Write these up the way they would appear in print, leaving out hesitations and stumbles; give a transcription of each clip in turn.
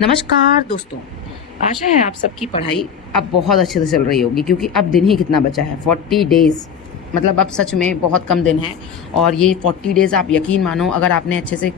नमस्कार दोस्तों, आशा है आप सबकी पढ़ाई अब बहुत अच्छे से चल रही होगी क्योंकि अब दिन ही कितना बचा है 40 डेज़। मतलब अब सच में बहुत कम दिन हैं और ये 40 डेज़ आप यकीन मानो अगर आपने अच्छे से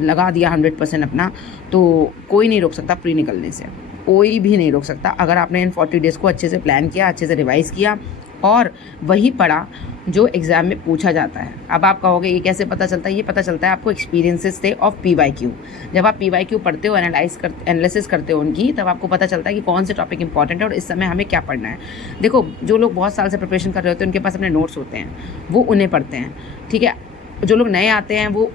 लगा दिया 100% अपना, तो कोई नहीं रोक सकता प्री निकलने से। कोई भी नहीं रोक सकता अगर आपने इन 40 डेज़ को अच्छे से प्लान किया, अच्छे से रिवाइज़ किया और वही पढ़ा जो एग्ज़ाम में पूछा जाता है। अब आप कहोगे ये कैसे पता चलता है? ये पता चलता है आपको एक्सपीरियंसेस से ऑफ PYQ। जब आप PYQ पढ़ते हो, एनालिसिस करते हो उनकी, तब आपको पता चलता है कि कौन से टॉपिक इंपॉर्टेंट है और इस समय हमें क्या पढ़ना है। देखो, जो लोग बहुत साल से प्रिपरेशन कर रहे होते हैं उनके पास अपने नोट्स होते हैं, वो उन्हें पढ़ते हैं, ठीक है। जो लोग नए आते हैं वो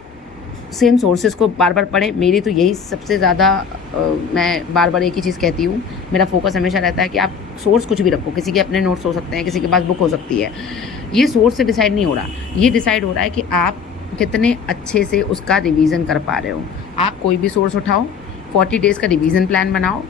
सेम सोर्सेज को बार बार पढ़ें। मेरी तो यही सबसे ज़्यादा मैं बार बार एक ही चीज़ कहती हूँ, मेरा फोकस हमेशा रहता है कि आप सोर्स कुछ भी रखो। किसी के अपने नोट्स हो सकते हैं, किसी के पास बुक हो सकती है। ये सोर्स से डिसाइड नहीं हो रहा, ये डिसाइड हो रहा है कि आप कितने अच्छे से उसका रिवीजन कर पा रहे हो। आप कोई भी सोर्स उठाओ, 40 डेज़ का रिवीजन प्लान बनाओ।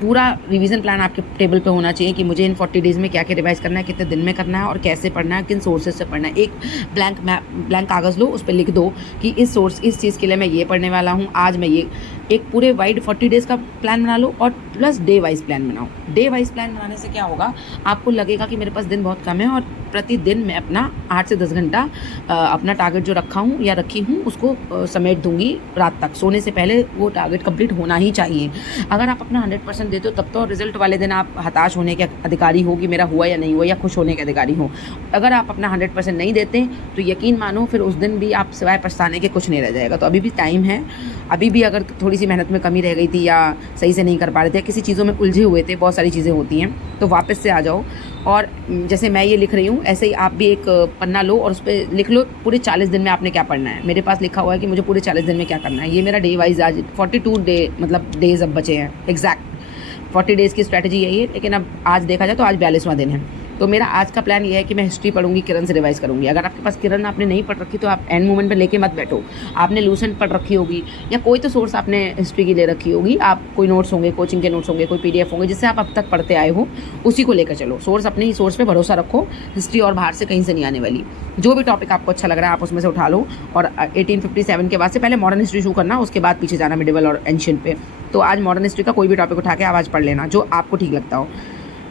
पूरा रिवीजन प्लान आपके टेबल पे होना चाहिए कि मुझे इन 40 डेज़ में क्या क्या रिवाइज़ करना है, कितने दिन में करना है और कैसे पढ़ना है, किन सोर्सेज से पढ़ना है। एक ब्लैंक कागज़ लो, उस पर लिख दो कि इस चीज़ के लिए मैं ये पढ़ने वाला हूँ, आज मैं ये। एक पूरे वाइड 40 डेज़ का प्लान बना लो और प्लस डे वाइज प्लान बनाओ। डे वाइज प्लान बनाने से क्या होगा, आपको लगेगा कि मेरे पास दिन बहुत कम है और प्रतिदिन मैं अपना 8 से 10 घंटा अपना टारगेट जो रखा हूँ या रखी हूँ उसको समेट दूंगी रात तक। सोने से पहले वो टारगेट कंप्लीट होना ही चाहिए। अगर आप अपना 100% देते हो तब तो रिजल्ट वाले दिन आप हताश होने के अधिकारी हो कि मेरा हुआ या नहीं हुआ, या खुश होने के अधिकारी हो। अगर आप अपना 100% नहीं देते तो यकीन मानो फिर उस दिन भी आप सिवाय पछताने के कुछ नहीं रह जाएगा। तो अभी भी टाइम है। अभी भी अगर थोड़ी सी मेहनत में कमी रह गई थी या सही से नहीं कर पा रहे थे, किसी चीज़ों में उलझे हुए थे, बहुत सारी चीज़ें होती हैं, तो वापस से आ जाओ। और जैसे मैं ये लिख रही हूँ ऐसे ही आप भी एक पन्ना लो और उस पर लिख लो पूरे 40 दिन में आपने क्या पढ़ना है। मेरे पास लिखा हुआ है कि मुझे पूरे 40 दिन में क्या करना है। ये मेरा डे वाइज आज 42 डे मतलब डेज़ अब बचे हैं। एग्जैक्ट 40 डेज़ की स्ट्रैटेजी यही है, लेकिन अब आज देखा जाए तो आज 42वां दिन है। तो मेरा आज का प्लान ये है कि मैं हिस्ट्री पढ़ूंगी, किरण से रिवाइज करूंगी। अगर आपके पास किरण आपने नहीं पढ़ रखी तो आप एंड मोमेंट पे लेके मत बैठो। आपने लूसेंट पढ़ रखी होगी या कोई तो सोर्स आपने हिस्ट्री की ले रखी होगी, आप कोई नोट्स होंगे, कोचिंग के नोट्स होंगे, कोई PDF होंगे जिससे आप अब तक पढ़ते आए हो, उसी को लेकर चलो। सोर्स अपने ही सोर्स पे भरोसा रखो। हिस्ट्री और बाहर से कहीं से नहीं आने वाली। जो भी टॉपिक आपको अच्छा लग रहा है आप उसमें से उठा लो और 1857 के बाद से पहले मॉडर्न हिस्ट्री शुरू करना, उसके बाद पीछे जाना मिडिवल और एंशिएंट पे। तो आज मॉडर्न हिस्ट्री का कोई भी टॉपिक उठा के आज पढ़ लेना जो आपको ठीक लगता हो,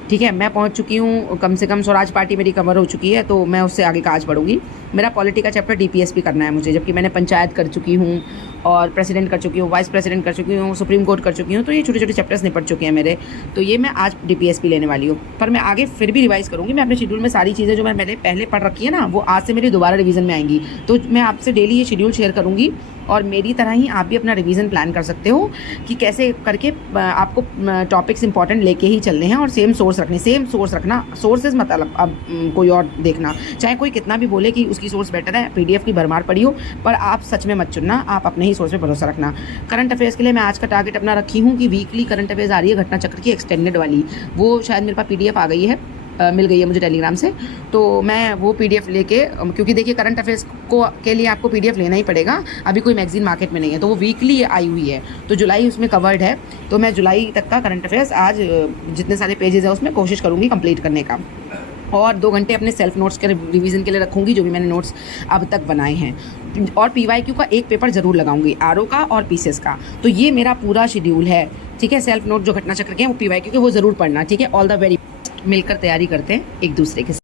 ठीक है। मैं पहुंच चुकी हूँ, कम से कम स्वराज पार्टी मेरी कवर हो चुकी है, तो मैं उससे आगे का आज पढ़ूंगी। मेरा पॉलिटी का चैप्टर DPS भी करना है मुझे, जबकि मैंने पंचायत कर चुकी हूँ और प्रेसिडेंट कर चुकी हूँ, वाइस प्रेसिडेंट कर चुकी हूँ, सुप्रीम कोर्ट कर चुकी हूँ। तो ये छोटे छोटे चैप्टर्स निपट चुके हैं मेरे, तो ये मैं आज DPS भी लेने वाली हूँ। पर मैं आगे फिर भी रिवाइज़ करूँगी। मैं अपने शेड्यूल में सारी चीज़ें जो मैंने पहले पढ़ रखी है ना, वो आज से मेरी दोबारा रिवीजन में आएंगी। तो मैं आपसे डेली ये शेड्यूल शेयर करूँगी और मेरी तरह ही आप भी अपना रिवीजन प्लान कर सकते हो कि कैसे करके आपको टॉपिक्स इंपॉर्टेंट लेके ही चलने हैं और सेम सोर्स रखना। सोर्सेज मतलब अब कोई और देखना, चाहे कोई कितना भी बोले कि उसकी सोर्स बेटर है, PDF की भरमार पड़ी हो, पर आप सच में मत चुनना, आप अपने ही सोर्स पे भरोसा रखना। करंट अफेयर्स के लिए मैं आज का टारगेट अपना रखी हूँ कि वीकली करंट अफेयर्स आ रही है घटना चक्र की एक्सटेंडेड वाली, वो शायद मेरे पास PDF आ गई है, मिल गई है मुझे टेलीग्राम से। तो मैं वो PDF लेके, क्योंकि देखिए करंट अफेयर्स के लिए आपको PDF लेना ही पड़ेगा, अभी कोई मैगजीन मार्केट में नहीं है, तो वो वीकली आई हुई है, तो जुलाई उसमें कवर्ड है। तो मैं जुलाई तक का करंट अफेयर्स आज जितने सारे पेजेस है उसमें कोशिश करूँगी कंप्लीट करने का। और 2 घंटे अपने सेल्फ नोट्स के रिवीजन के लिए रखूँगी, जो भी मैंने नोट्स अब तक बनाए हैं। और PYQ का एक पेपर ज़रूर लगाऊंगी, RO का और PCS का। तो ये मेरा पूरा शेड्यूल है, ठीक है। सेल्फ नोट जो घटना चक्र के हैं वो PYQ के वो ज़रूर पढ़ना, ठीक है। ऑल द वेरी, मिलकर तैयारी करते हैं एक दूसरे के साथ।